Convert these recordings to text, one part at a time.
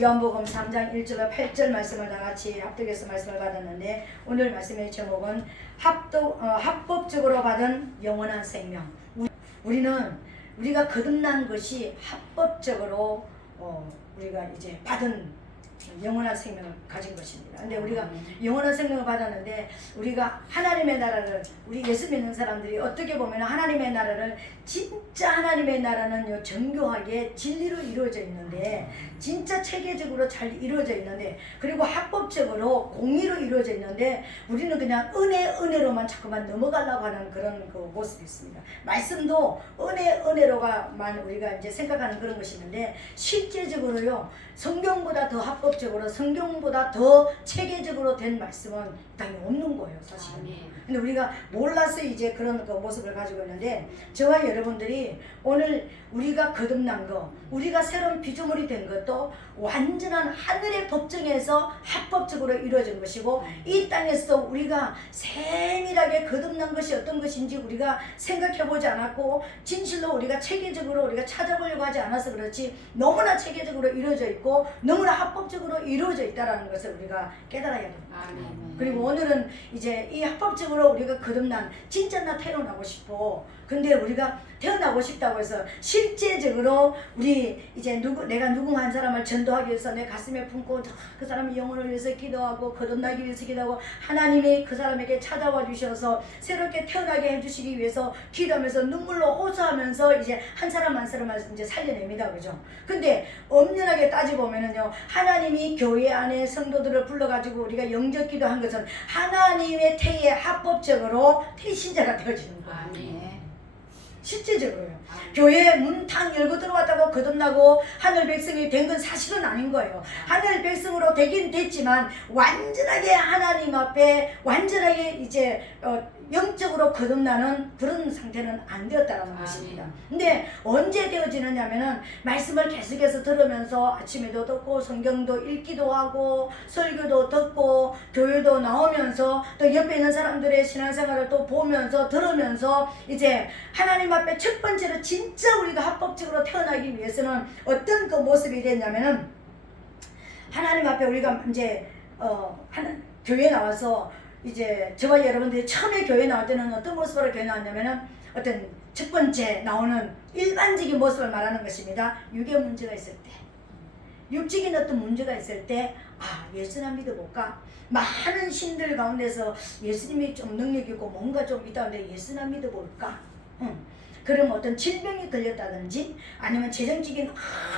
요한복음 3장 1절과 8절 말씀을 다같이 합독해서 말씀을 받았는데, 오늘 말씀의 제목은 합법적으로 받은 영원한 생명. 우리가 거듭난 것이 합법적으로 우리가 이제 받은 영원한 생명을 가진 것입니다. 근데 우리가 영원한 생명을 받았는데, 우리가 하나님의 나라를, 우리 예수 믿는 사람들이 어떻게 보면 하나님의 나라를, 진짜 하나님의 나라는 정교하게 진리로 이루어져 있는데, 진짜 체계적으로 잘 이루어져 있는데, 그리고 합법적으로 공의로 이루어져 있는데, 우리는 그냥 은혜로만 자꾸만 넘어가려고 하는 그런 그 모습이 있습니다. 말씀도 은혜로만 우리가 이제 생각하는 그런 것이 있는데, 실제적으로요, 성경보다 더 합법적으로, 성경보다 더 체계적으로 된 말씀은 당연히 없는 거예요, 사실은. 근데 우리가 몰라서 이제 그런 그 모습을 가지고 있는데, 저와 여러분들이 오늘 우리가 거듭난 거, 우리가 새로운 피조물이 된 것도 완전한 하늘의 법정에서 합법적으로 이루어진 것이고, 이 땅에서 우리가 세밀하게 거듭난 것이 어떤 것인지 우리가 생각해보지 않았고, 진실로 우리가 체계적으로 우리가 찾아보려고 하지 않아서 그렇지, 너무나 체계적으로 이루어져 있고 너무나 합법적으로 이루어져 있다는 것을 우리가 깨달아야 됩니다. 그리고 오늘은 이제 이 합법적으로 우리가 거듭난, 진짜 나 태어나고 싶어, 근데 우리가 태어나고 싶다고 해서 실제적으로 우리 이제 내가 누구 한 사람을 전도하기 위해서 내 가슴에 품고 그 사람의 영혼을 위해서 기도하고 거듭나기 위해서 기도하고, 하나님이 그 사람에게 찾아와 주셔서 새롭게 태어나게 해주시기 위해서 기도하면서 눈물로 호소하면서 이제 한 사람 한 사람을 이제 살려냅니다, 그죠? 근데 엄연하게 따지보면은요, 하나님이 교회 안에 성도들을 불러가지고 우리가 영접 기도한 것은 하나님의 태에 합법적으로 태신자가 되어지는 거예요. 실제적으로요. 교회 문 탕 열고 들어왔다고 거듭나고 하늘 백성이 된 건 사실은 아닌 거예요. 하늘 백성으로 되긴 됐지만 완전하게 하나님 앞에 완전하게 이제 영적으로 거듭나는 그런 상태는 안 되었다는 것입니다. 근데 언제 되어지느냐면은 말씀을 계속해서 들으면서 아침에도 듣고 성경도 읽기도 하고 설교도 듣고 교회도 나오면서 또 옆에 있는 사람들의 신앙생활을 또 보면서 들으면서 이제 하나님 앞에 첫 번째로 진짜 우리가 합법적으로 태어나기 위해서는 어떤 그 모습이 됐냐면은, 하나님 앞에 우리가 이제 교회에 나와서 이제 저와 여러분들이 처음에 교회 나올 때는 어떤 모습으로 교회 나왔냐면은, 어떤 첫 번째 나오는 일반적인 모습을 말하는 것입니다. 육의 문제가 있을 때, 육적인 어떤 문제가 있을 때, 예수님 믿어볼까? 많은 신들 가운데서 예수님이 좀 능력 있고 뭔가 좀 있다는데 예수님 믿어볼까? 그럼 어떤 질병이 걸렸다든지, 아니면 재정적인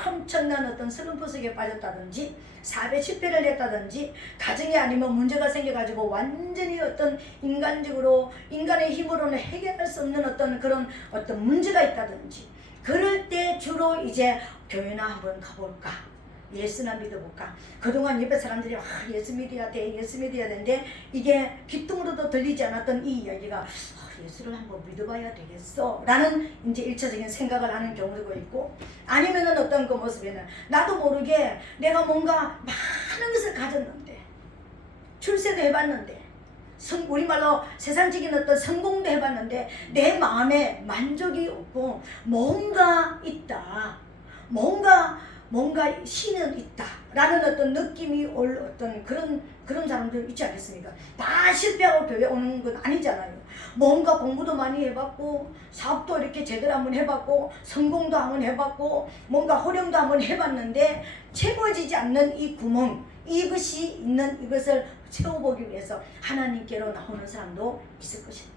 엄청난 어떤 슬럼프 속에 빠졌다든지, 사업에 실패를 했다든지, 가정에 아니면 문제가 생겨가지고 완전히 어떤 인간적으로 인간의 힘으로는 해결할 수 없는 어떤 그런 어떤 문제가 있다든지, 그럴 때 주로 이제 교회나 한번 가볼까? 예수나 믿어볼까? 그동안 옆에 사람들이 예수 믿어야 돼, 예수 믿어야 되는데, 이게 귀뚱으로도 들리지 않았던 이 이야기가 예수를 한번 믿어봐야 되겠어 라는 이제 1차적인 생각을 하는 경우도 있고, 아니면은 어떤 그 모습에는 나도 모르게 내가 뭔가 많은 것을 가졌는데, 출세도 해봤는데, 우리말로 세상적인 어떤 성공도 해봤는데 내 마음에 만족이 없고 뭔가 있다, 뭔가 신은 있다 라는 어떤 느낌이 올 어떤 그런 사람들 있지 않겠습니까? 다 실패하고 교회 오는 건 아니잖아요. 뭔가 공부도 많이 해봤고, 사업도 이렇게 제대로 한번 해봤고, 성공도 한번 해봤고, 뭔가 호령도 한번 해봤는데 채워지지 않는 이 구멍, 이것이 있는 이것을 채워보기 위해서 하나님께로 나오는 사람도 있을 것입니다.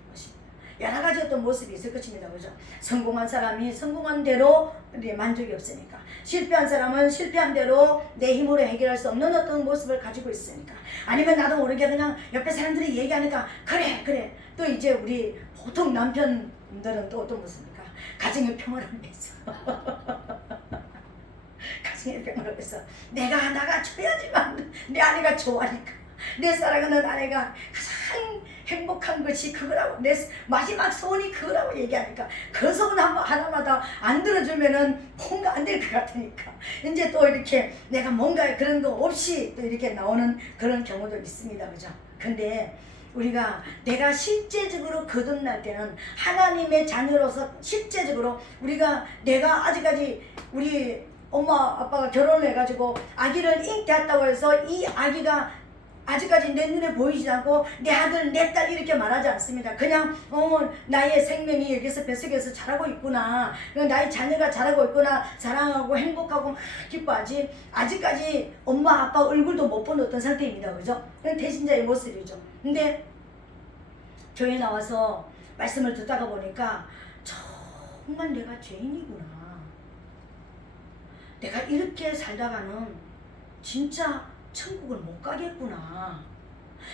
여러 가지 어떤 모습이 있을 것입니다. 그죠? 성공한 사람이 성공한 대로 만족이 없으니까, 실패한 사람은 실패한 대로 내 힘으로 해결할 수 없는 어떤 모습을 가지고 있으니까, 아니면 나도 모르게 그냥 옆에 사람들이 얘기하니까 그래. 또 이제 우리 보통 남편들은 또 어떤 모습입니까? 가정의 평화를 위해서 가정의 평화를 위해서 내가 나가줘야지만 내 아내가 좋아하니까, 내 사랑하는 아내가 가장 행복한 것이 그거라고, 내 마지막 소원이 그거라고 얘기하니까, 그 소원 하나마다 안 들어주면은 뭔가 안 될 것 같으니까 이제 또 이렇게 내가 뭔가 그런 거 없이 또 이렇게 나오는 그런 경우도 있습니다. 그죠? 근데 내가 실제적으로 거듭날 때는 하나님의 자녀로서 실제적으로 내가 아직까지 우리 엄마 아빠가 결혼을 해가지고 아기를 잉태했다고 해서 이 아기가 아직까지 내 눈에 보이지 않고 내 아들 내 딸 이렇게 말하지 않습니다. 그냥 나의 생명이 여기서 뱃속에서 자라고 있구나, 나의 자녀가 자라고 있구나, 사랑하고 행복하고 막 기뻐하지, 아직까지 엄마 아빠 얼굴도 못 본 어떤 상태입니다. 그죠? 그건 대신자의 모습이죠. 근데 교회 나와서 말씀을 듣다가 보니까 정말 내가 죄인이구나, 내가 이렇게 살다가는 진짜 천국을 못 가겠구나,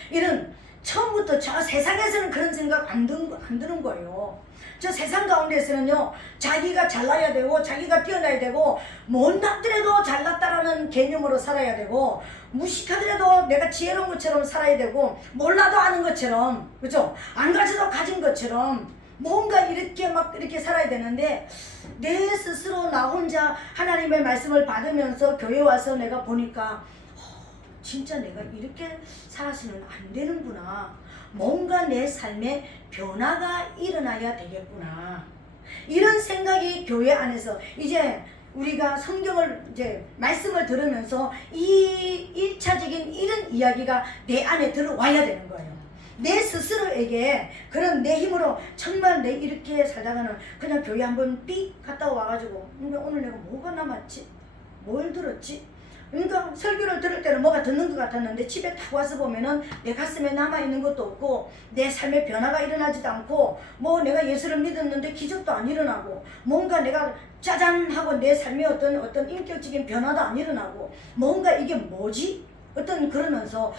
이런 처음부터 저 세상에서는 그런 생각 안 드는 거예요. 저 세상 가운데서는요, 자기가 잘나야 되고 자기가 뛰어나야 되고 못났더라도 잘났다라는 개념으로 살아야 되고, 무식하더라도 내가 지혜로운 것처럼 살아야 되고, 몰라도 아는 것처럼, 그죠? 안 가져도 가진 것처럼 뭔가 이렇게 막 이렇게 살아야 되는데, 내 스스로 나 혼자 하나님의 말씀을 받으면서 교회 와서 내가 보니까 진짜 내가 이렇게 살아서는 안 되는구나, 뭔가 내 삶에 변화가 일어나야 되겠구나, 이런 생각이 교회 안에서 이제 우리가 성경을 이제 말씀을 들으면서 이 1차적인 이런 이야기가 내 안에 들어와야 되는 거예요. 내 스스로에게 그런 내 힘으로 정말 내 이렇게 살다가는 그냥 교회 한번 삑 갔다 와가지고 오늘 내가 뭐가 남았지? 뭘 들었지? 그러니까 설교를 들을 때는 뭐가 듣는 것 같았는데 집에 딱 와서 보면은 내 가슴에 남아있는 것도 없고, 내 삶에 변화가 일어나지도 않고, 뭐 내가 예수를 믿었는데 기적도 안 일어나고, 뭔가 내가 짜잔 하고 내 삶에 어떤 인격적인 변화도 안 일어나고, 뭔가 이게 뭐지? 어떤 그러면서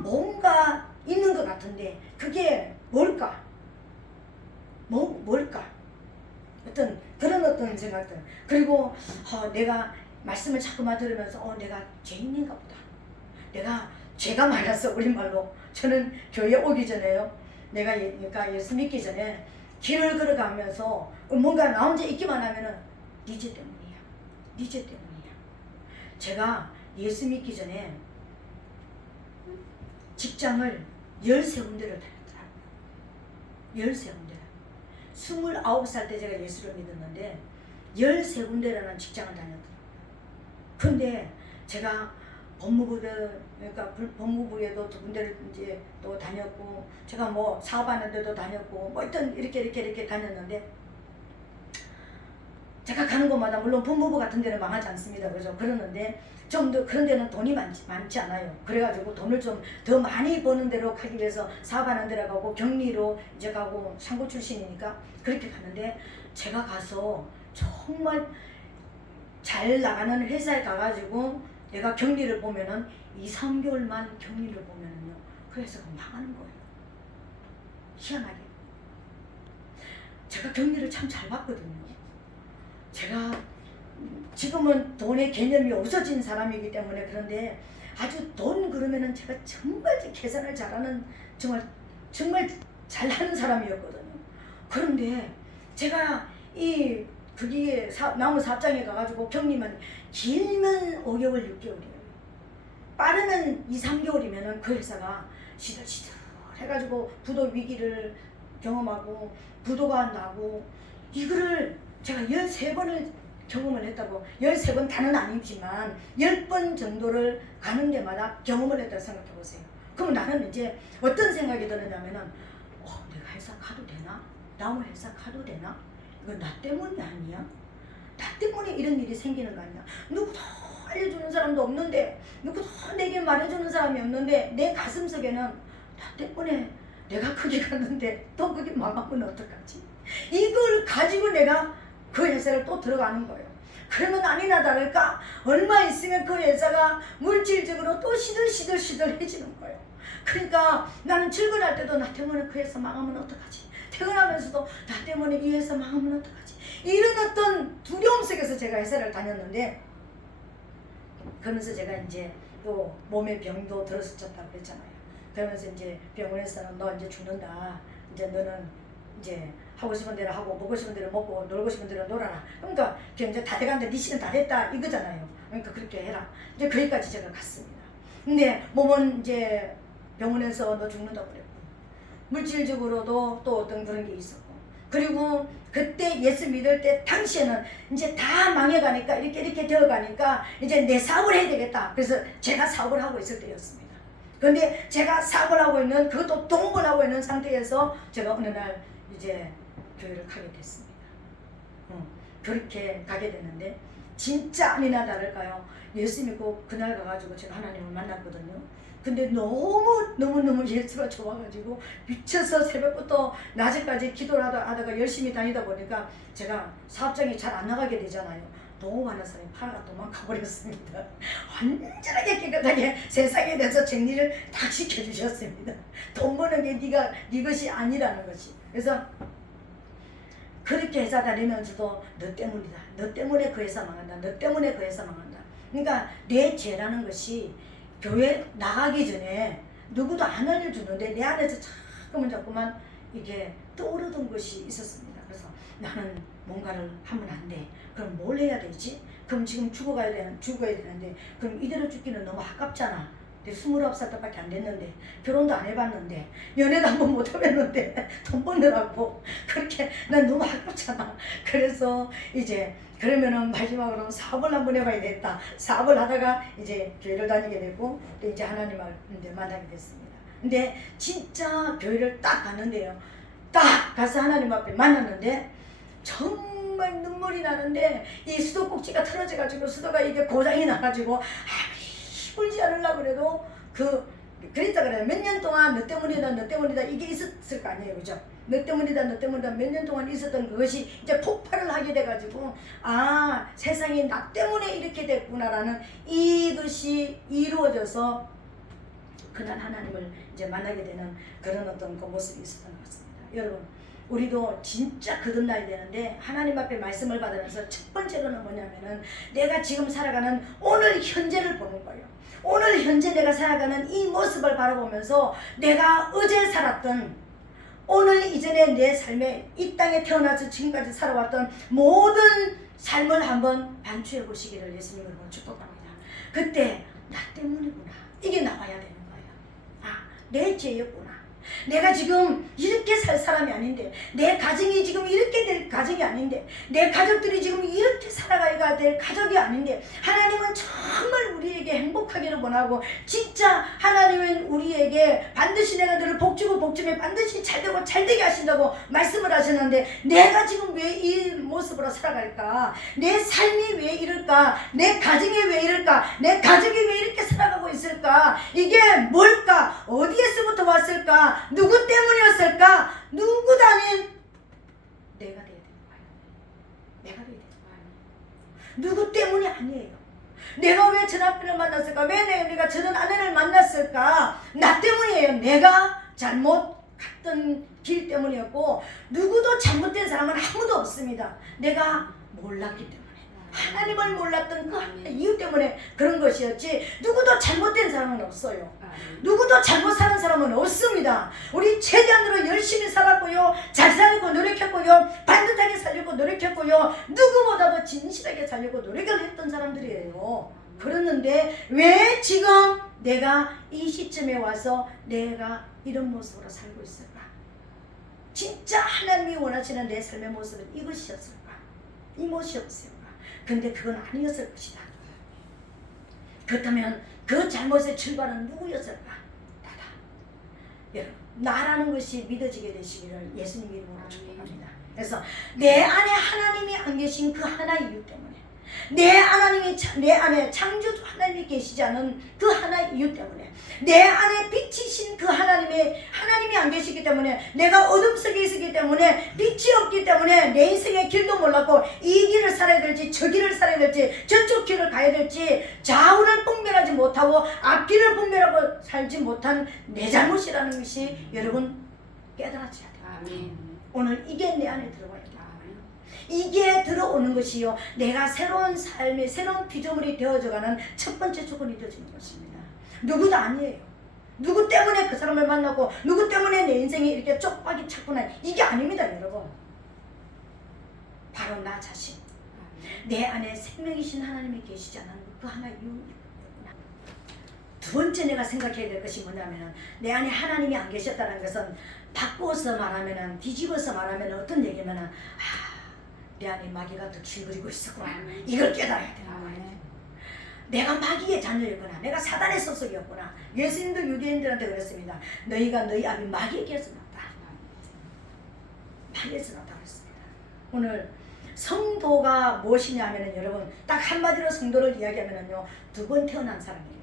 뭔가 있는 것 같은데 그게 뭘까? 뭘까? 그런 생각들. 그리고 내가 말씀을 자꾸만 들으면서 내가 죄인인가 보다, 내가 죄가 많았어. 우리말로 저는 교회 오기 전에요, 내가 예수 믿기 전에 길을 걸어가면서 뭔가 나 혼자 있기만 하면은 네 죄 때문이야, 네 죄 때문이야. 제가 예수 믿기 전에 직장을 13군데를 다녔더라고요. 13군데. 29살 때 제가 예수를 믿었는데 13군데라는 직장을 다녔더라고요. 근데 제가 법무부에도 2군데를 이제 또 다녔고, 제가 뭐 사업하는 데도 다녔고, 뭐 이렇게 다녔는데, 제가 가는 곳마다 물론 법무부 같은 데는 망하지 않습니다. 그죠? 그러는데 좀 더 그런 데는 돈이 많지 않아요. 그래가지고 돈을 좀 더 많이 버는 데로 가기 위해서 사업하는 데로 가고, 격리로 이제 가고, 상고 출신이니까 그렇게 갔는데, 제가 가서 정말 잘 나가는 회사에 가가지고 내가 격리를 보면은 2-3개월만 격리를 보면은요, 그 회사가 망하는 거예요. 희한하게. 제가 격리를 참 잘 봤거든요. 제가 지금은 돈의 개념이 없어진 사람이기 때문에 그런데, 아주 돈 그러면은 제가 정말 계산을 잘하는, 정말 잘하는 사람이었거든요. 그런데 제가 거기에 나무 사업장에 가가지고 격리만 길면 5개월, 6개월이에요. 빠르면 2-3개월이면은 그 회사가 시들시들 해가지고 부도 위기를 경험하고 부도가 나고, 이거를 제가 13번을 경험을 했다고, 13번 다는 아니지만 10번 정도를 가는 데마다 경험을 했다고 생각해 보세요. 그럼 나는 이제 어떤 생각이 드느냐면은, 내가 회사 가도 되나? 나무 회사 가도 되나? 이거 나 때문이 아니야? 나 때문에 이런 일이 생기는 거 아니야? 누구도 알려주는 사람도 없는데, 누구도 내게 말해주는 사람이 없는데, 내 가슴속에는 나 때문에 내가 거기 갔는데 또 거기 망하면 어떡하지? 이걸 가지고 내가 그 회사를 또 들어가는 거예요. 그러면 아니나 다를까 얼마 있으면 그 회사가 물질적으로 또 시들시들해지는 거예요. 그러니까 나는 출근할 때도 나 때문에 그 회사 망하면 어떡하지? 퇴근하면서도 나 때문에 이 회사 망하면 어떡하지? 이런 어떤 두려움 속에서 제가 회사를 다녔는데, 그러면서 제가 이제 또 몸에 병도 들었었다고 그랬잖아요. 그러면서 이제 병원에서는 너 이제 죽는다, 이제 너는 이제 하고 싶은 대로 하고 먹고 싶은 대로 먹고 놀고 싶은 대로 놀아라. 그러니까 이제 다 돼가는데 네 시간 다 됐다 이거잖아요. 그러니까 그렇게 해라. 이제 거기까지 제가 갔습니다. 근데 몸은 이제 병원에서 너 죽는다고 그랬고, 물질적으로도 또 어떤 그런 게 있었고, 그리고 그때 예수 믿을 때 당시에는 이제 다 망해가니까 이렇게 되어가니까 이제 내 사업을 해야 되겠다. 그래서 제가 사업을 하고 있을 때였습니다. 그런데 제가 사업을 하고 있는, 그것도 동업을 하고 있는 상태에서 제가 어느 날 이제 교회를 가게 됐습니다. 그렇게 가게 됐는데 진짜 아니나 다를까요? 예수 믿고 그날 가가지고 제가 하나님을 만났거든요. 근데 너무 예수가 좋아가지고 미쳐서 새벽부터 낮에까지 기도를 하다가 열심히 다니다 보니까 제가 사업장이 잘 안 나가게 되잖아요. 너무 많은 사람이 팔아가 도망가 버렸습니다. 완전하게 깨끗하게 세상에 대해서 정리를 다 시켜주셨습니다. 돈 버는 게 네 것이 아니라는 것이. 그래서 그렇게 회사 다니면서도 너 때문이다. 너 때문에 그 회사 망한다. 너 때문에 그 회사 망한다. 그러니까 내 죄라는 것이 교회 나가기 전에 누구도 안 알려주는데 내 안에서 자꾸만 이게 떠오르던 것이 있었습니다. 그래서 나는 뭔가를 하면 안 돼. 그럼 뭘 해야 되지? 그럼 지금 죽어야 되는데 그럼 이대로 죽기는 너무 아깝잖아. 29살 때밖에 안 됐는데 결혼도 안 해봤는데 연애도 한번 못 해봤는데 돈 버느라고 그렇게 난 너무 아깝잖아. 그래서 이제 그러면은 마지막으로 사업을 한번 해봐야 겠다. 사업을 하다가 이제 교회를 다니게 되고 또 이제 하나님을 이제 만나게 됐습니다. 근데 진짜 교회를 딱 갔는데요. 딱 가서 하나님 앞에 만났는데 정말 눈물이 나는데 이 수도꼭지가 틀어져가지고 수도가 이게 고장이 나가지고 울지 않으려고 그래도 그랬다 그래요. 몇 년 동안 너 때문이다 이게 있었을 거 아니에요. 그죠? 너 때문이다 몇 년 동안 있었던 그것이 이제 폭발을 하게 돼가지고 아 세상이 나 때문에 이렇게 됐구나라는 이것이 이루어져서 그날 하나님을 이제 만나게 되는 그런 어떤 그 모습이 있었던 것 같습니다. 여러분 우리도 진짜 거듭나야 되는데 하나님 앞에 말씀을 받으면서 첫 번째로는 뭐냐면은 내가 지금 살아가는 오늘 현재를 보는 거예요. 오늘 현재 내가 살아가는 이 모습을 바라보면서 내가 어제 살았던 오늘 이전에 내 삶에 이 땅에 태어나서 지금까지 살아왔던 모든 삶을 한번 반추해 보시기를 예수님으로 축복합니다. 그때 나 때문이구나. 이게 나와야 되는 거예요. 아, 내 죄였구나. 내가 지금 이렇게 살 사람이 아닌데 내 가정이 지금 이렇게 될 가정이 아닌데 내 가족들이 지금 이렇게 살아가야 될 가족이 아닌데 하나님은 정말 우리에게 행복하기를 원하고 진짜 하나님은 우리에게 반드시 내가 너를 복주고 복주면 반드시 잘되고 잘되게 하신다고 말씀을 하셨는데 내가 지금 왜 이 모습으로 살아갈까? 내 삶이 왜 이럴까? 내 가정이 왜 이럴까? 내 가족이 왜 이렇게 살아가고 있을까? 이게 뭘까? 어디에서부터 왔을까? 누구 때문이었을까? 누구도 아닌 내가 돼야 되는 거예요. 내가 돼야 되는 거예요. 누구 때문이 아니에요. 내가 왜 저 남편을 만났을까? 왜 내가 저런 아내를 만났을까? 나 때문이에요. 내가 잘못 갔던 길 때문이었고 누구도 잘못된 사람은 아무도 없습니다. 내가 몰랐기 때문에 하나님을 몰랐던 그 이유 때문에 그런 것이었지 누구도 잘못된 사람은 없어요. 누구도 잘못 사는 사람은 없습니다. 우리 최대한으로 열심히 살았고요. 잘 살고 노력했고요. 반듯하게 살려고 노력했고요. 누구보다도 진실하게 살려고 노력을 했던 사람들이에요. 그랬는데 왜 지금 내가 이 시점에 와서 내가 이런 모습으로 살고 있을까? 진짜 하나님이 원하시는 내 삶의 모습은 이것이었을까? 이 모습이었을까? 근데 그건 아니었을 것이다. 그렇다면 그 잘못의 출발은 누구였을까? 나다. 여러분, 나라는 것이 믿어지게 되시기를 예수님 이름으로 축복합니다. 그래서 내 안에 하나님이 안 계신 그 하나 이유 때문에 내 안에 창조주 하나님이 계시지 않은 그 하나 이유 때문에 내 안에 빛이신 그 하나님이 안 계시기 때문에 내가 어둠 속에 있었기 때문에 빛이 없기 때문에 내 인생의 길도 몰랐고 이 길을 살아야 될지 저 길을 살아야 될지 저쪽 길을 가야 될지 좌우를 분별하지 못하고 앞길을 분별하고 살지 못한 내 잘못이라는 것이 여러분 깨달아져야 돼요. 아멘. 오늘 이게 내 안에 들어와야 돼요. 이게 들어오는 것이요 내가 새로운 삶의 새로운 피조물이 되어져가는 첫 번째 조건이 되어지는 것입니다. 누구도 아니에요. 누구 때문에 그 사람을 만나고 누구 때문에 내 인생이 이렇게 쪽박이 찼구나 이게 아닙니다. 여러분 바로 나 자신 내 안에 생명이신 하나님이 계시지 않은 그 하나 이유구나. 두 번째 내가 생각해야 될 것이 뭐냐면은 내 안에 하나님이 안 계셨다는 것은 바꿔서 말하면은 뒤집어서 말하면은 어떤 얘기면은 내 안에 마귀가 더 길거리고 있었구나. 이걸 깨달아야 되는 거예요. 내가 마귀의 자녀였구나. 내가 사단의 소속이었구나. 예수님도 유대인들한테 그랬습니다. 너희가 너희 아비 마귀에게서 났다. 마귀에서 났다 그랬습니다. 오늘 성도가 무엇이냐 하면은 여러분 딱 한마디로 성도를 이야기하면은요, 두 번 태어난 사람입니다.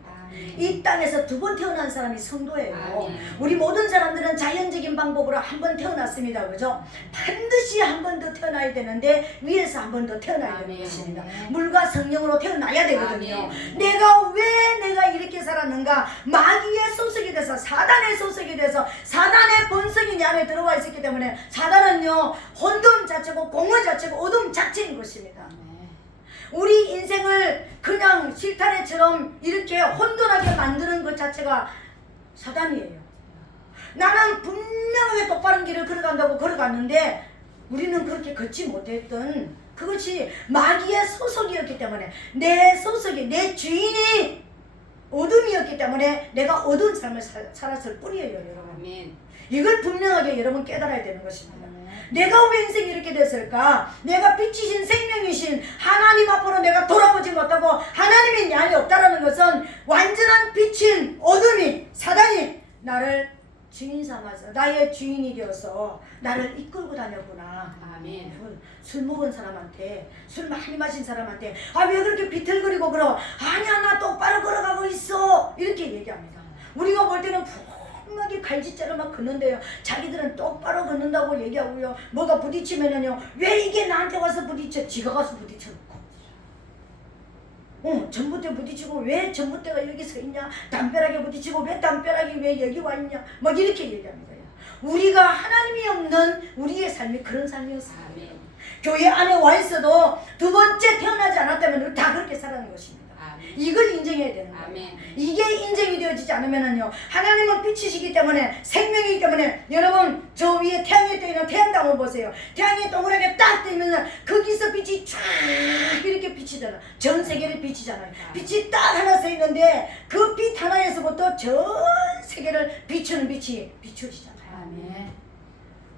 이 땅에서 두 번 태어난 사람이 성도예요. 우리 모든 사람들은 자연적인 방법으로 한 번 태어났습니다. 그죠? 반드시 한 번 더 태어나야 되는데 위에서 한 번 더 태어나야 되는 것입니다. 물과 성령으로 태어나야 되거든요. 내가 이렇게 살았는가? 마귀의 소속이 돼서, 사단의 소속이 돼서, 사단의 본성이 내 안에 들어와 있었기 때문에 사단은요, 혼돈 자체고 공허 자체고 어둠 자체인 것입니다. 우리 인생을 그냥 실타래처럼 이렇게 혼돈하게 만드는 것 자체가 사단이에요. 나는 분명하게 똑바른 길을 걸어간다고 걸어갔는데 우리는 그렇게 걷지 못했던 그것이 마귀의 소속이었기 때문에, 내 소속이, 내 주인이 어둠이었기 때문에 내가 어두운 삶을 살았을 뿐이에요, 여러분. 이걸 분명하게 여러분 깨달아야 되는 것입니다. 내가 왜 인생이 이렇게 됐을까? 내가 빛이신 생명이신 하나님 앞으로 내가 돌아보지 못하고 하나님의 내 안에 없다라는 것은 완전한 빛인 어둠이, 사단이 나를 주인 삼아서 나의 주인이 되어서 나를 이끌고 다녔구나. 아멘. 술 먹은 사람한테, 술 많이 마신 사람한테 왜 그렇게 비틀거리고 그러? 아니야, 나 똑바로 걸어가고 있어, 이렇게 얘기합니다. 우리가 볼 때는 분명하게 갈짓자로 막 걷는데요, 자기들은 똑바로 걷는다고 얘기하고요, 뭐가 부딪히면은요, 왜 이게 나한테 와서 부딪혀? 지가 가서 부딪혀놓고 전봇대 부딪히고 왜 전봇대가 여기 서 있냐, 담벼락에 부딪히고 왜 담벼락이 왜 여기 와 있냐, 막 이렇게 얘기합니다. 우리가 하나님이 없는 우리의 삶이 그런 삶이었어요. 교회 안에 와 있어도 두 번째 태어나지 않았다면 우리 다 그렇게 살아가는 것입니다. 이걸 인정해야 되는 거예요. 이게 인정이 되어지지 않으면은요, 하나님은 빛이시기 때문에, 생명이기 때문에, 여러분 저 위에 태양에 떠 있는 태양당을 보세요. 태양이 동그랗게 딱 뜨면 거기서 빛이 쫙 이렇게 비치잖아. 전 세계를 비치잖아요. 빛이 딱 하나 서 있는데 그 빛 하나에서부터 전 세계를 비추는 빛이 비춰지잖아요.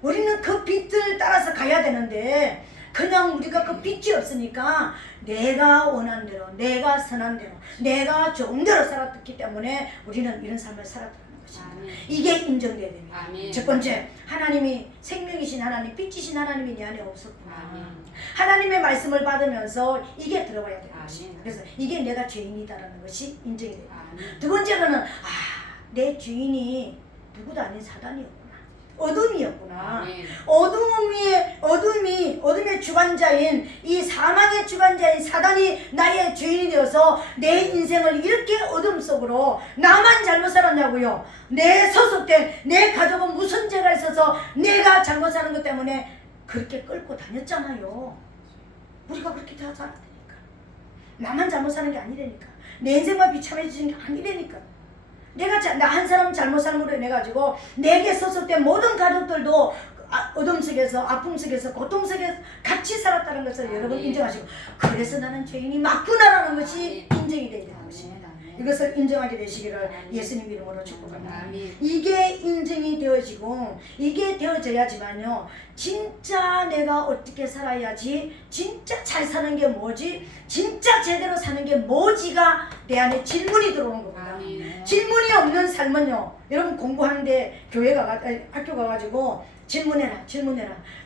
우리는 그 빛을 따라서 가야 되는데 그냥 우리가 그 빛이 없으니까 내가 원한 대로, 내가 선한 대로, 내가 좋은 대로 살았기 때문에 우리는 이런 삶을 살았다는 것입니다. 이게 인정돼야 됩니다. 첫 번째, 하나님이 생명이신 하나님, 빛이신 하나님이 내 안에 없었구나. 하나님의 말씀을 받으면서 이게 들어와야 되는 것입니다. 그래서 이게 내가 죄인이다라는 것이 인정이 됩니다. 두 번째로는 내 주인이 누구도 아닌 사단이었구나. 어둠이었구나. 어둠의 주관자인, 이 사망의 주관자인 사단이 나의 주인이 되어서 내 인생을 이렇게 어둠 속으로, 나만 잘못 살았냐고요? 내 소속된 내 가족은 무슨 죄가 있어서 내가 잘못 사는 것 때문에 그렇게 끌고 다녔잖아요. 우리가 그렇게 다 살았다니까. 나만 잘못 사는 게 아니라니까. 내 인생만 비참해지는 게 아니라니까. 나 한 사람 잘못 삶으로 인해 가지고 내게 소속된 모든 가족들도 어둠 속에서, 아픔 속에서, 고통 속에서 같이 살았다는 것을 여러분 인정하시고, 그래서 나는 죄인이 맞구나라는 것이 인정이 되어야 되는 것입니다. 이것을 인정하게 되시기를 예수님 이름으로 축복합니다. 이게 인정이 되어지고 이게 되어져야지만요, 진짜 내가 어떻게 살아야지, 진짜 잘 사는 게 뭐지, 진짜 제대로 사는 게 뭐지가 내 안에 질문이 들어오는 겁니다. 질문이 없는 삶은요, 여러분 공부하는데 학교 가가지고 질문해라.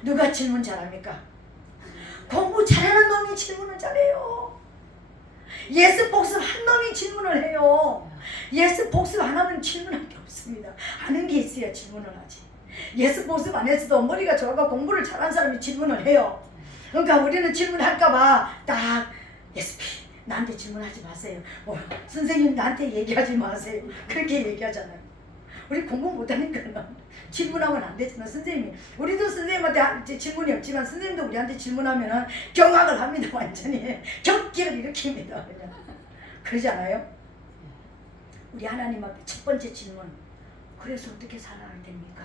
누가 질문 잘합니까? 공부 잘하는 놈이 질문을 잘해요. 예스 복습 한 놈이 질문을 해요. 예스 복습 안 하면 질문할 게 없습니다. 아는 게 있어야 질문을 하지. 예스 복습 안 했어도 머리가 좋아가 공부를 잘한 사람이 질문을 해요. 그러니까 우리는 질문할까봐 딱 예스피 나한테 질문하지 마세요. 선생님 나한테 얘기하지 마세요. 그렇게 얘기하잖아요. 우리 공부 못하니까 질문하면 안 되잖아. 선생님이, 우리도 선생님한테 질문이 없지만 선생님도 우리한테 질문하면 경악을 합니다. 완전히 격기를 일으킵니다. 그냥. 그러지 않아요? 우리 하나님 앞에 첫 번째 질문, 그래서 어떻게 살아야 됩니까?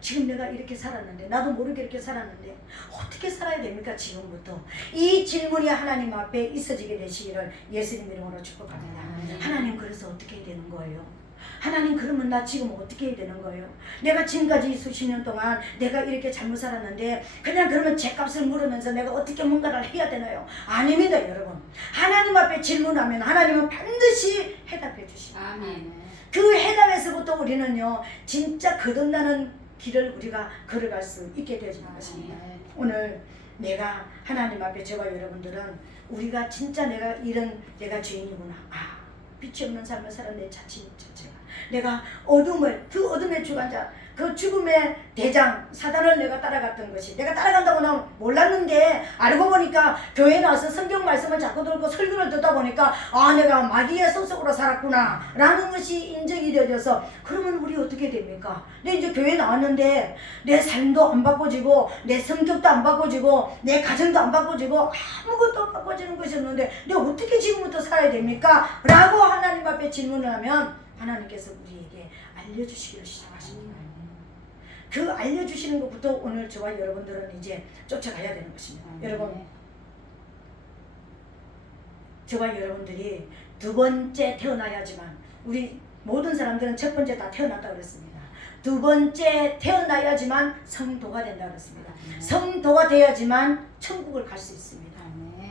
지금 내가 이렇게 살았는데, 나도 모르게 이렇게 살았는데 어떻게 살아야 됩니까? 지금부터 이 질문이 하나님 앞에 있어지게 되시기를 예수님 이름으로 축복합니다. 하나님, 그래서 어떻게 해야 되는 거예요? 하나님, 그러면 나 지금 어떻게 해야 되는 거예요? 내가 지금까지 수십 년 동안 내가 이렇게 잘못 살았는데 그냥 그러면 죗값을 물으면서 내가 어떻게 뭔가를 해야 되나요? 아닙니다, 여러분. 하나님 앞에 질문하면 하나님은 반드시 해답해 주십니다. 아멘. 그 해답에서부터 우리는요, 진짜 거듭나는 길을 우리가 걸어갈 수 있게 되어지는 것입니다. 오늘 내가 하나님 앞에, 저와 여러분들은 우리가 진짜 내가 죄인이구나. 빛이 없는 삶을 살은 내 자체가 내가 그 어둠의 주관자, 그 죽음의 대장 사단을 내가 따라갔던 것이, 내가 따라간다고 난 몰랐는데 알고 보니까 교회에 나와서 성경 말씀을 자꾸 들고 설교를 듣다 보니까 내가 마귀의 소속으로 살았구나 라는 것이 인정이 되어져서, 그러면 우리 어떻게 됩니까? 내 이제 교회에 나왔는데 내 삶도 안 바꿔지고 내 성격도 안 바꿔지고 내 가정도 안 바꿔지고 아무것도 바꿔지는 것이 없는데 내가 어떻게 지금부터 살아야 됩니까? 라고 하나님 앞에 질문을 하면 하나님께서 우리에게 알려주시기를 시작하십니다. 그 알려주시는 것부터 오늘 저와 여러분들은 이제 쫓아가야 되는 것입니다. 여러분, 저와 여러분들이 두 번째 태어나야지만, 우리 모든 사람들은 첫 번째 다 태어났다고 그랬습니다. 두 번째 태어나야지만 성도가 된다고 그랬습니다. 성도가 돼야지만 천국을 갈 수 있습니다.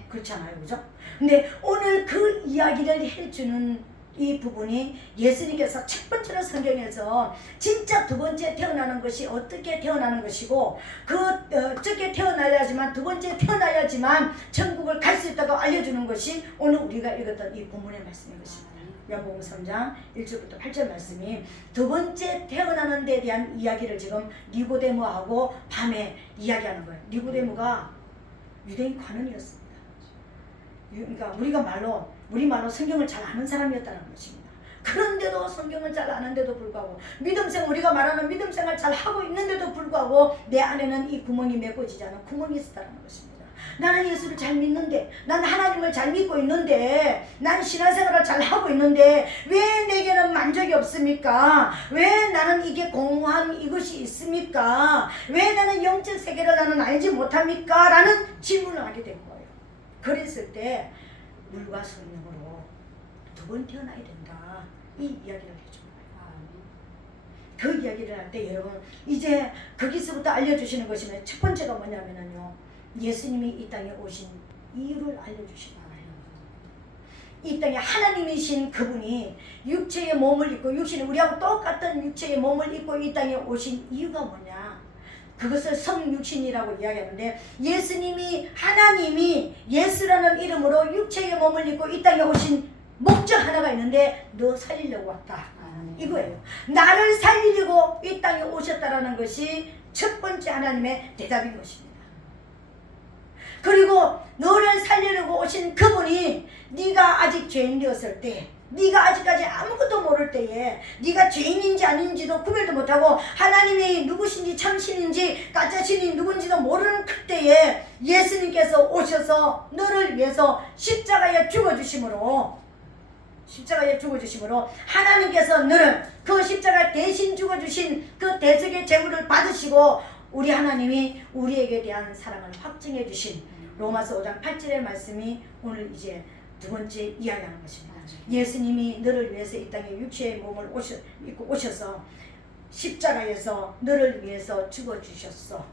그렇잖아요, 그죠? 근데 오늘 그 이야기를 해주는 이 부분이 예수님께서 첫 번째로 성경에서 진짜 두 번째 태어나는 것이 어떻게 태어나는 것이고, 어떻게 태어나야지만, 두 번째 태어나야지만 천국을 갈 수 있다고 알려주는 것이 오늘 우리가 읽었던 이 본문의 말씀인 것입니다. 요한복음 3장 1절부터 8절 말씀이 두 번째 태어나는 데에 대한 이야기를 지금 니고데모하고 밤에 이야기하는 거예요. 니고데모가 유대인 관원이었습니다. 그러니까 우리 말로 성경을 잘 아는 사람이었다는 것입니다. 그런데도 성경을 잘 아는데도 불구하고, 우리가 말하는 믿음 생활 잘 하고 있는데도 불구하고 내 안에는 이 구멍이 메꿔지지 않은 구멍이 있었다는 것입니다. 나는 예수를 잘 믿는데, 난 하나님을 잘 믿고 있는데, 난 신앙생활을 잘 하고 있는데 왜 내게는 만족이 없습니까? 왜 나는 이게 공허한 이것이 있습니까? 왜 나는 영적 세계를 나는 알지 못합니까? 라는 질문을 하게 된 거예요. 그랬을 때 물과 성령으로 두 번 태어나야 된다, 이 이야기를 해준 거예요. 그 이야기를 할 때 여러분, 이제 거기서부터 알려주시는 것이면, 첫 번째가 뭐냐면요, 예수님이 이 땅에 오신 이유를 알려주시는 거예요. 이 땅에 하나님이신 그분이 육체의 몸을 입고, 우리하고 똑같은 육체의 몸을 입고 이 땅에 오신 이유가 뭐냐, 그것을 성육신이라고 이야기하는데, 하나님이 예수라는 이름으로 육체의 몸을 입고 이 땅에 오신 목적 하나가 있는데, 너 살리려고 왔다, 이거예요. 나를 살리려고 이 땅에 오셨다라는 것이 첫 번째 하나님의 대답인 것입니다. 그리고 너를 살리려고 오신 그분이 네가 아직 죄인 되었을 때, 네가 아직까지 아무것도 모를 때에, 네가 죄인인지 아닌지도 구별도 못하고 하나님이 누구신지 참신인지 가짜신이 누군지도 모르는 그때에 예수님께서 오셔서 너를 위해서 십자가에 죽어주심으로 하나님께서 너를 그 십자가 대신 죽어주신 그 대속의 제물을 받으시고, 우리 하나님이 우리에게 대한 사랑을 확증해 주신 로마서 5장 8절의 말씀이 오늘 이제 두 번째 이야기하는 것입니다. 예수님이 너를 위해서 이 땅에 육체의 몸을 입고 오셔서 십자가에서 너를 위해서 죽어주셨어.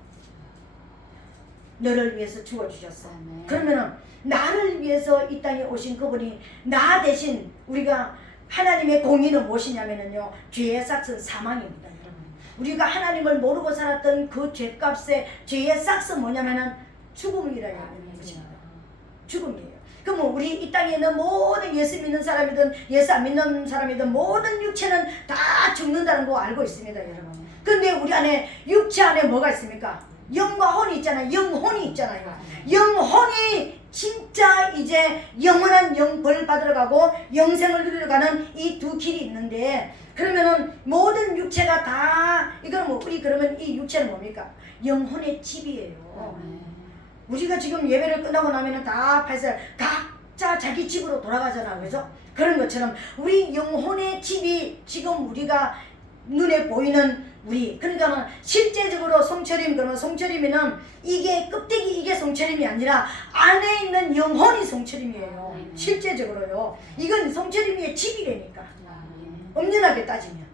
그러면은 나를 위해서 이 땅에 오신 그분이, 나 대신, 우리가 하나님의 공의는 무엇이냐면요, 죄의 삭은 사망입니다. 여러분, 우리가 하나님을 모르고 살았던 그 죄의 삭은 뭐냐면은 죽음이라는 것입니다. 죽음이에요. 그럼 우리 이 땅에 있는 모든 예수 믿는 사람이든 예수 안 믿는 사람이든 모든 육체는 다 죽는다는 거 알고 있습니다, 여러분. 근데 우리 안에, 육체 안에 뭐가 있습니까? 영과 혼이 있잖아요. 영혼이 진짜 이제 영원한 영벌 받으러 가고 영생을 누리러 가는 이 두 길이 있는데, 그러면은 모든 육체가 다, 그러면 이 육체는 뭡니까? 영혼의 집이에요. 우리가 지금 예배를 끝나고 나면은 다 각자 자기 집으로 돌아가잖아, 그죠? 그런 것처럼 우리 영혼의 집이 지금 우리가 눈에 보이는 우리, 그러니까 실제적으로 송철임, 그러면 송철임이는 이게 껍데기 이게 송철임이 아니라 안에 있는 영혼이 송철임이에요. 실제적으로요. 이건 송철임의 집이라니까. 엄연하게 따지면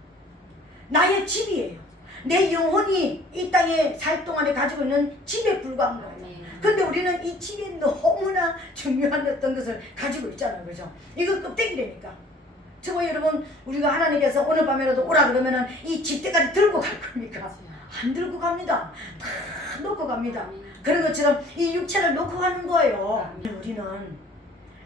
나의 집이에요. 내 영혼이 이 땅에 살 동안에 가지고 있는 집에 불과한 거예요. 근데 우리는 이 집에 너무나 중요한 어떤 것을 가지고 있잖아요. 그죠? 이거 껍데기라니까. 저거 여러분, 우리가 하나님께서 오늘 밤에라도 오라 그러면은 이 집대까지 들고 갈 겁니까? 안 들고 갑니다. 다 놓고 갑니다. 그런 것처럼 이 육체를 놓고 가는 거예요. 우리는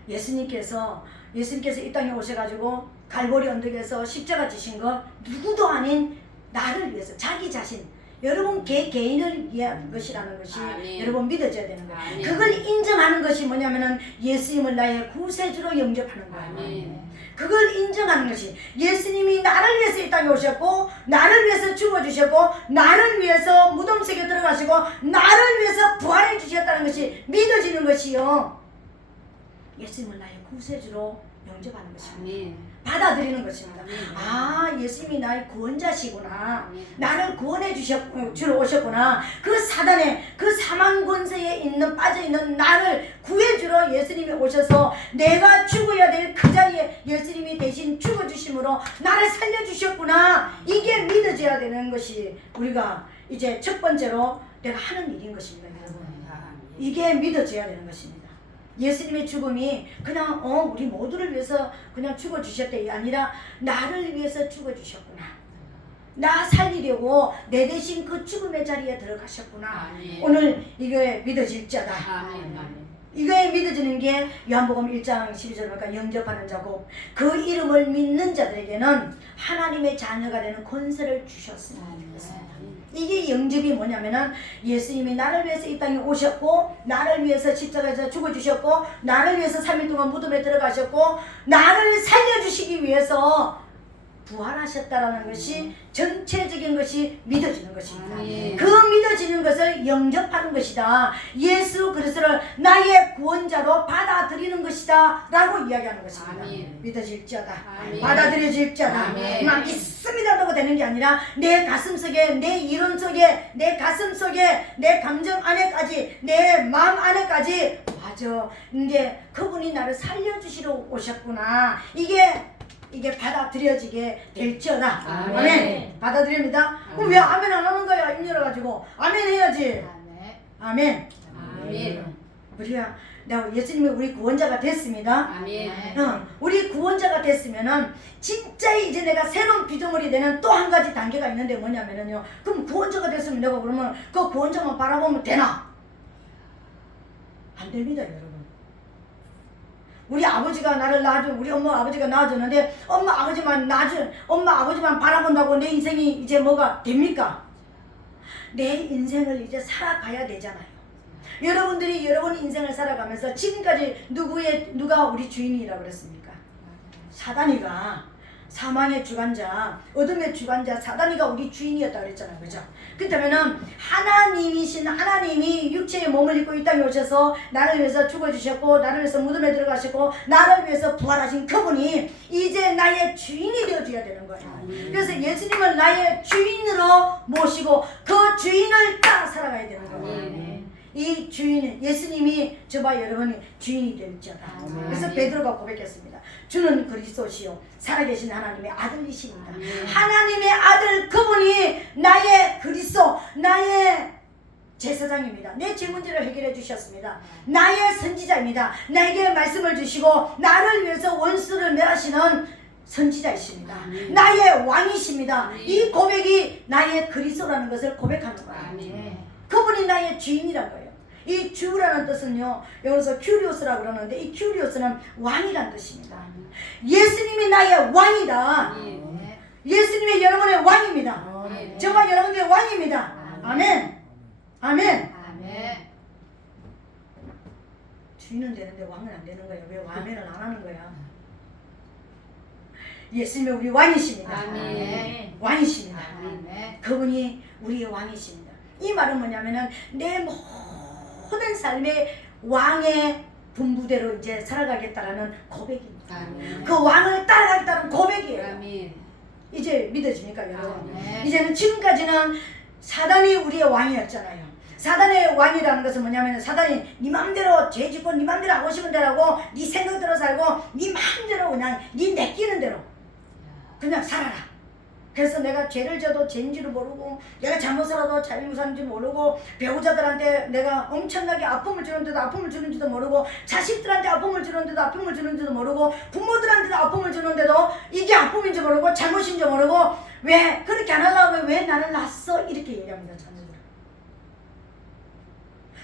예수님께서 이 땅에 오셔가지고 갈보리 언덕에서 십자가 지신 거 누구도 아닌 나를 위해서, 자기 자신, 여러분 개인을 위한 것이라는 것이 여러분 믿어져야 되는 거예요. 그걸 인정하는 것이 뭐냐면은 예수님을 나의 구세주로 영접하는 거예요. 그걸 인정하는 것이, 예수님이 나를 위해서 이 땅에 오셨고 나를 위해서 죽어주셨고 나를 위해서 무덤 속에 들어가시고 나를 위해서 부활해 주셨다는 것이 믿어지는 것이요, 예수님을 나의 구세주로 영접하는 것입니다. 받아들이는 것입니다. 아, 예수님이 나의 구원자시구나. 나를 구원해 주러 오셨구나. 그 사단의 그 사망 권세에 있는 빠져있는 나를 구해주러 예수님이 오셔서 내가 죽어야 될 그 자리에 예수님이 대신 죽어주심으로 나를 살려주셨구나. 이게 믿어져야 되는 것이 우리가 이제 첫 번째로 내가 하는 일인 것입니다. 여러분, 이게 믿어져야 되는 것입니다. 예수님의 죽음이 그냥 우리 모두를 위해서 그냥 죽어주셨대 아니라 나를 위해서 죽어주셨구나. 나 살리려고 내 대신 그 죽음의 자리에 들어가셨구나. 오늘 이게 믿어질 자다. 이거에 믿어지는 게 요한복음 1장 12절 보니까 영접하는 자고 그 이름을 믿는 자들에게는 하나님의 자녀가 되는 권세를 주셨습니다. 이게 영접이 뭐냐면은 예수님이 나를 위해서 이 땅에 오셨고 나를 위해서 십자가에서 죽어주셨고 나를 위해서 3일 동안 무덤에 들어가셨고 나를 살려주시기 위해서 부활하셨다라는 것이 전체적인 것이 믿어지는 것입니다. 그 믿어지는 것을 영접하는 것이다. 예수 그리스도를 나의 구원자로 받아들이는 것이다 라고 이야기하는 것입니다. 믿어질지어다. 받아들여질지어다. 막 있습니다라고 되는 게 아니라 내 가슴속에, 내 이론 속에, 내 가슴 속에, 내 감정 안에까지, 내 마음 안에까지, 맞아, 이제 그분이 나를 살려주시러 오셨구나. 이게 받아들여지게 될지어다. 아멘. 받아들입니다. 그럼 왜 아멘 안 하는 거야? 입 열어가지고 아멘 해야지. 아멘. 우리가 예수님이 우리 구원자가 됐습니다. 우리 구원자가 됐으면은 진짜 이제 내가 새로운 피조물이 되는 또 한 가지 단계가 있는데 뭐냐면은요. 그럼 구원자가 됐으면 내가 그러면 그 구원자만 바라보면 되나? 안 됩니다, 여러분. 우리 아버지가 나를 낳아준, 우리 엄마 아버지가 낳아줬는데 엄마 아버지만 바라본다고 내 인생이 이제 뭐가 됩니까? 내 인생을 이제 살아가야 되잖아요. 여러분들이 여러분 인생을 살아가면서 지금까지 누가 우리 주인이라고 그랬습니까? 사단이가, 사망의 주관자, 어둠의 주관자 사단이가 우리 주인이었다고 그랬잖아요. 그죠? 그렇다면은 하나님이 육체의 몸을 입고 이 땅에 오셔서 나를 위해서 죽어주셨고 나를 위해서 무덤에 들어가시고 나를 위해서 부활하신 그분이 이제 나의 주인이 되어줘야 되는 거예요. 그래서 예수님을 나의 주인으로 모시고 그 주인을 따라 살아가야 되는 거예요. 이 주인은 예수님이 저와 여러분이 주인이 될지어다. 그래서 베드로가 고백했습니다. 주는 그리스도시요 살아계신 하나님의 아들이십니다. 하나님의 아들 그분이 나의 그리스도, 나의 제사장입니다. 내 죄 문제를 해결해 주셨습니다. 나의 선지자입니다. 나에게 말씀을 주시고 나를 위해서 원수를 멸하시는 선지자이십니다. 나의 왕이십니다. 이 고백이 나의 그리스도라는 것을 고백하는 거예요. 그분이 나의 주인이라는 거예요. 이 주라는 뜻은요, 여기서 큐리오스라고 그러는데 이 큐리오스는 왕이란 뜻입니다. 예수님이 나의 왕이다. 예수님이 여러분의 왕입니다. 저와 여러분들의 왕입니다. 아멘. 아멘. 주인은 되는데 왕은 안 되는 거예요. 왜 아멘을 안 하는 거야? 예수님이 우리 왕이십니다. 왕이십니다. 그분이 우리의 왕이십니다. 이 말은 뭐냐면은 내 모든 삶의 왕의 분부대로 이제 살아가겠다라는 고백입니다. 그 왕을 따라가겠다는 고백이에요. 이제 믿어집니까 여러분? 네. 이제는 지금까지는 사단이 우리의 왕이었잖아요. 사단의 왕이라는 것은 뭐냐면 사단이 네 맘대로 죄 짓고 네 맘대로 하고 싶은 대로 하고 네 생각대로 살고 네 맘대로 그냥 네 내끼는 대로 그냥 살아라. 그래서 내가 죄를 져도 죄인지를 모르고 내가 잘못을 잘못하는지 모르고 배우자들한테 내가 엄청나게 아픔을 주는데도 아픔을 주는지도 모르고 자식들한테 아픔을 주는데도 아픔을 주는지도 모르고 부모들한테도 아픔을 주는데도 이게 아픔인지 모르고 잘못인지 모르고 왜 그렇게 안 하려고 왜 나를 낳았어 이렇게 얘기합니다. 자녀들은.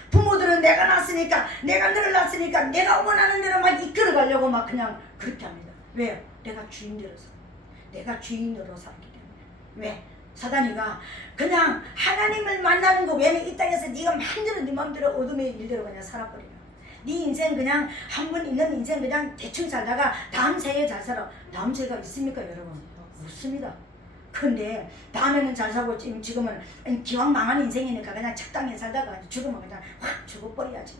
부모들은 내가 낳았으니까 내가 너를 낳았으니까 내가 원하는 대로 막 이끌어 가려고 막 그냥 그렇게 합니다. 왜요? 내가 주인되어서 내가 주인으로 살기 때문에. 왜? 사단이가 그냥 하나님을 만나는 거 왜냐면 이 땅에서 네가 마음대로 네 마음대로 어둠의 일대로 그냥 살아버리면 네 인생 그냥 한 번 있는 인생 그냥 대충 살다가 다음 생에 잘 살아. 다음 생가 있습니까 여러분? 없습니다. 근데 다음에는 잘 살고 지금은 기왕 망한 인생이니까 그냥 적당히 살다가 죽으면 그냥 확 죽어버려야지.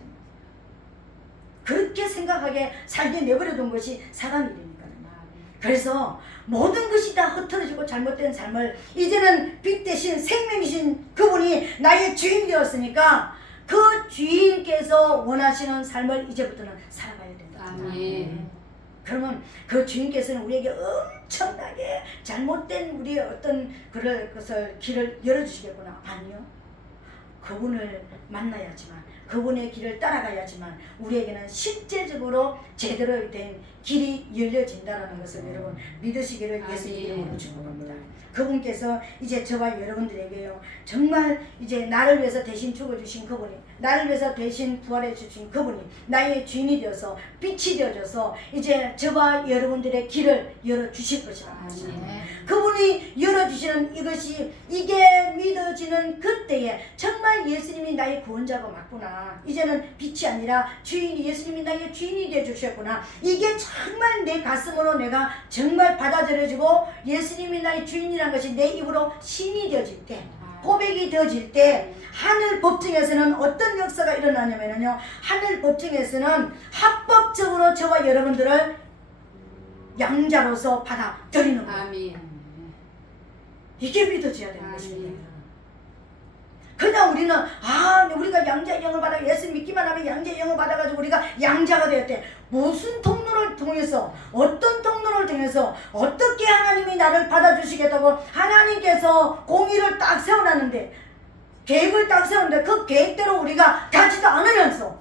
그렇게 생각하게 살게 내버려둔 것이 사람 일이니까요. 그래서 모든 것이 다 흐트러지고 잘못된 삶을 이제는 빛 대신 생명이신 그분이 나의 주인이 되었으니까 그 주인께서 원하시는 삶을 이제부터는 살아가야 된다. 아멘. 그러면 그 주인께서는 우리에게 엄청나게 잘못된 우리의 어떤 그럴 것을 길을 열어주시겠구나. 아니요. 그분을 만나야지만 그분의 길을 따라가야지만 우리에게는 실제적으로 제대로 된 길이 열려진다는 것을 여러분 믿으시기를 예수 이름으로 축복합니다. 그분께서 이제 저와 여러분들에게요 정말 이제 나를 위해서 대신 죽어주신 그분이 나를 위해서 대신 부활해 주신 그분이 나의 주인이 되어서 빛이 되어줘서 이제 저와 여러분들의 길을 열어주실 것이라는 것입니다. 그분이 열어주시는 이것이 이게 믿어지는 그때에 정말 예수님이 나의 구원자가 맞구나. 이제는 빛이 아니라 주인이 예수님이 나의 주인이 되어주셨구나. 이게 정말 내 가슴으로 내가 정말 받아들여지고 예수님이 나의 주인이라는 것이 내 입으로 신이 되어질 때 고백이 되어질 때 하늘 법정에서는 어떤 역사가 일어나냐면요 하늘 법정에서는 합법적으로 저와 여러분들을 양자로서 받아들이는 거예요. 아멘. 이게 믿어져야 되는 것입니다. 그냥 우리는 우리가 양자의 영을 받아 예수 믿기만 하면 양자의 영을 받아가지고 우리가 양자가 되었대. 무슨 통로를 통해서 어떤 통로를 통해서 어떻게 하나님이 나를 받아주시겠다고 하나님께서 공의를 딱 세워놨는데 계획을 딱 세웠는데 그 계획대로 우리가 가지도 않으면서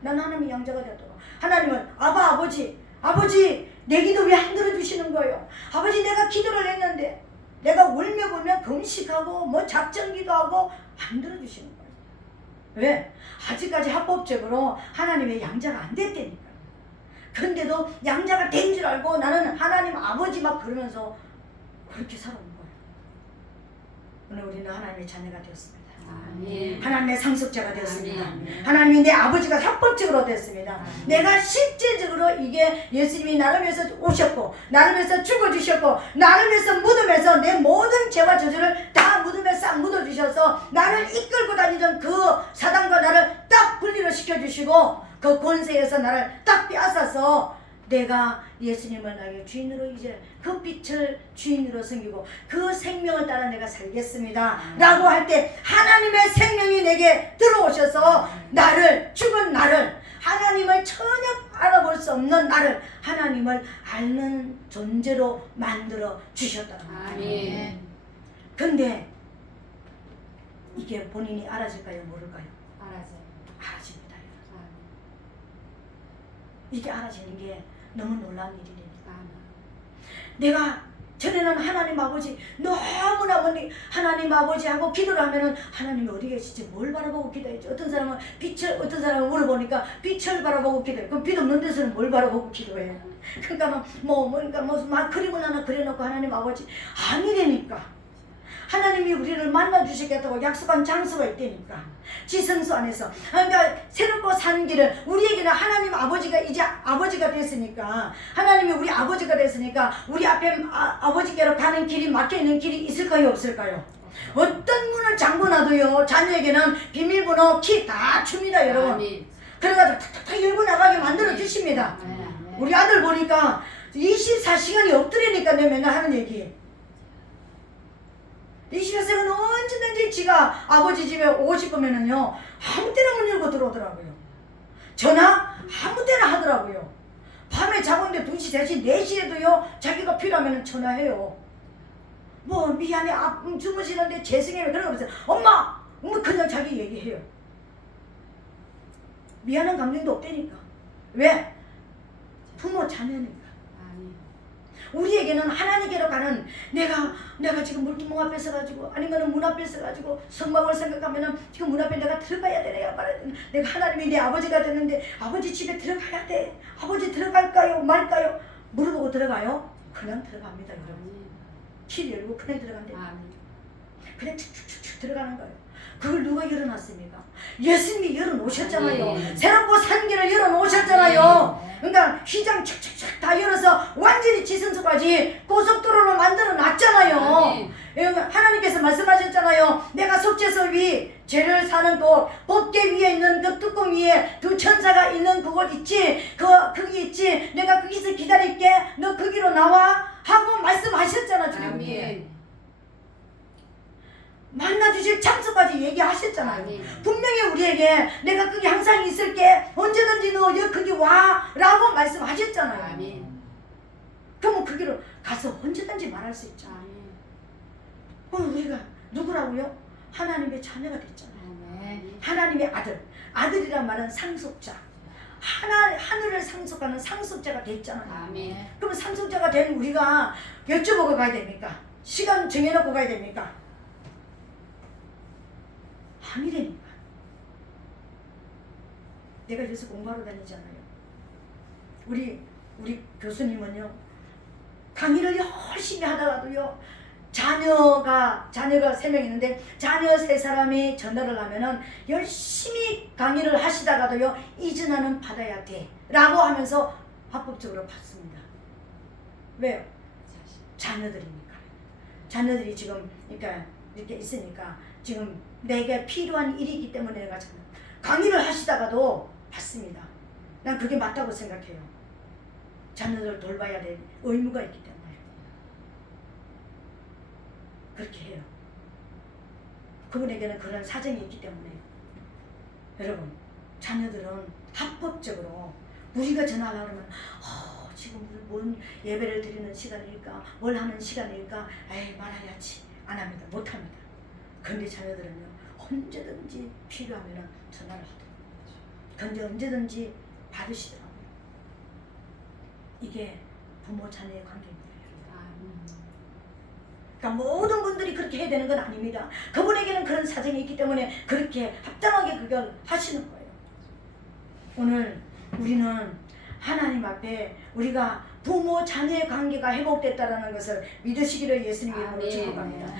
난 하나님이 양자가 되었다고. 하나님은 아버지 내 기도 왜 안 들어주시는 거예요? 아버지 내가 기도를 했는데 내가 울며 불며 금식하고 뭐 작정기도 하고 안 들어주시는 거예요. 왜? 아직까지 합법적으로 하나님의 양자가 안 됐다니까. 그런데도 양자가 된 줄 알고 나는 하나님 아버지 막 그러면서 그렇게 살아온 거예요. 오늘 우리는 하나님의 자녀가 되었습니다. 아멘. 하나님의 상속자가 되었습니다. 아멘. 하나님이 내 아버지가 합법적으로 됐습니다. 아멘. 내가 실제적으로 이게 예수님이 나를 위해서 오셨고 나를 위해서 죽어주셨고 나를 위해서 무덤에서 내 모든 죄와 저주를 다 무덤에 싹 묻어주셔서 나를 이끌고 다니던 그 사단과 나를 딱 분리를 시켜주시고 그 권세에서 나를 딱 빼앗아서 내가 예수님을 나의 주인으로 이제 그 빛을 주인으로 섬기고 그 생명을 따라 내가 살겠습니다 라고 할 때 하나님의 생명이 내게 들어오셔서 나를 죽은 나를 하나님을 전혀 알아볼 수 없는 나를 하나님을 아는 존재로 만들어 주셨다는 거예요. 아멘. 근데 이게 본인이 알아질까요 모를까요? 알아집니다. 이게 알아지는 게 너무 놀라운 일이니까. 내가 전에는 하나님 아버지 너무나 하나님 아버지하고 기도를 하면은 하나님이 어디 계시지 뭘 바라보고 기도했지. 어떤 사람은 빛을 어떤 사람은 물어보니까 빛을 바라보고 기도해. 그럼 빛 없는 데서는 뭘 바라보고 기도해요? 그러니까 막 그리고 나나 그려놓고 하나님 아버지 아니라니까. 하나님이 우리를 만나주시겠다고 약속한 장소가 있다니까. 지성소 안에서. 그러니까 새롭고 사는 길을 우리에게는 하나님 아버지가 이제 아버지가 됐으니까 하나님이 우리 아버지가 됐으니까 우리 앞에 아버지께로 가는 길이 막혀있는 길이 있을까요 없을까요? 어떤 문을 잠궈놔도요 자녀에게는 비밀번호 키 다 줍니다 여러분. 그래가지고 탁탁탁 열고 나가게 만들어 주십니다. 우리 아들 보니까 24시간이 없더라니까 내가 맨날 하는 얘기. 24시간 언제든지 지가 아버지 집에 오고 싶으면은요 아무 때나 문 열고 들어오더라고요. 전화 아무 때나 하더라고요. 밤에 자고 있는데 2시, 3시, 4시에도요 자기가 필요하면 전화해요. 뭐 미안해 주무시는데 죄송해요 그런 거 없어요. 엄마 그냥 자기 얘기해요. 미안한 감정도 없다니까. 왜? 부모 자녀니까. 우리에게는 하나님께로 가는 내가 지금 물두멍 앞에 서가지고 아니면 문 앞에 서가지고 성막을 생각하면은 지금 문 앞에 내가 들어가야 돼. 내가 하나님이 내 아버지가 됐는데 아버지 집에 들어가야 돼. 아버지 들어갈까요 말까요? 물어보고 들어가요? 그냥 들어갑니다 여러분. 길 열고 그냥 들어간대. 그냥 축축축축 들어가는 거예요. 그걸 누가 열어놨습니까? 예수님이 열어놓으셨잖아요. 새롭고 산 길을 열어놓으셨잖아요. 그러니까 휘장 축축축 다 열어서 완전히 지성소까지 고속도로로 만들어 놨잖아요. 하나님께서 말씀하셨잖아요. 내가 속죄소 위 죄를 사는 곳 법궤 위에 있는 그 뚜껑 위에 두 천사가 있는 그곳 있지. 거기 있지. 내가 거기서 기다릴게. 너 거기로 나와 하고 말씀하셨잖아. 주님. 만나주실 장소까지 얘기하셨잖아요. 분명히 우리에게 내가 거기 항상 있을게. 언제든지 너 거기 와 라고 말씀하셨잖아요. 그러면 거기로 가서 언제든지 말할 수 있잖아요. 우리가 누구라고요? 하나님의 자녀가 됐잖아요. 하나님의 아들이란 말은 상속자. 하늘을 상속하는 상속자가 됐잖아요. 그럼 상속자가 된 우리가 여쭤보고 가야 됩니까? 시간 정해놓고 가야 됩니까? 아니라니까. 내가 여기서 공부하러 다니잖아요. 우리 교수님은요 강의를 열심히 하다가도요 자녀가 3명 있는데 자녀 3사람이 전화를 하면은 열심히 강의를 하시다가도요 이 전화는 받아야 돼 라고 하면서 합법적으로 받습니다. 왜요? 자녀들이니까. 자녀들이 지금 그러니까 이렇게 있으니까 지금 내게 필요한 일이기 때문에 내가 강의를 하시다가도 받습니다. 난 그게 맞다고 생각해요. 자녀들을 돌봐야 될 의무가 있기 때문에 그렇게 해요. 그분에게는 그런 사정이 있기 때문에. 여러분 자녀들은 합법적으로 우리가 전화하려고 하면 지금 뭔 예배를 드리는 시간일까 뭘 하는 시간일까 에이 말해야지 안 합니다. 못합니다. 그런데 자녀들은요 언제든지 필요하면 전화를 하더라고요. 그런데 언제든지 받으시더라고요. 이게 부모 자녀의 관계입니다. 그러니까 모든 분들이 그렇게 해야 되는 건 아닙니다. 그분에게는 그런 사정이 있기 때문에 그렇게 합당하게 그걸 하시는 거예요. 오늘 우리는 하나님 앞에 우리가 부모 자녀의 관계가 회복됐다는 것을 믿으시기를 예수님의 이름으로 축복합니다.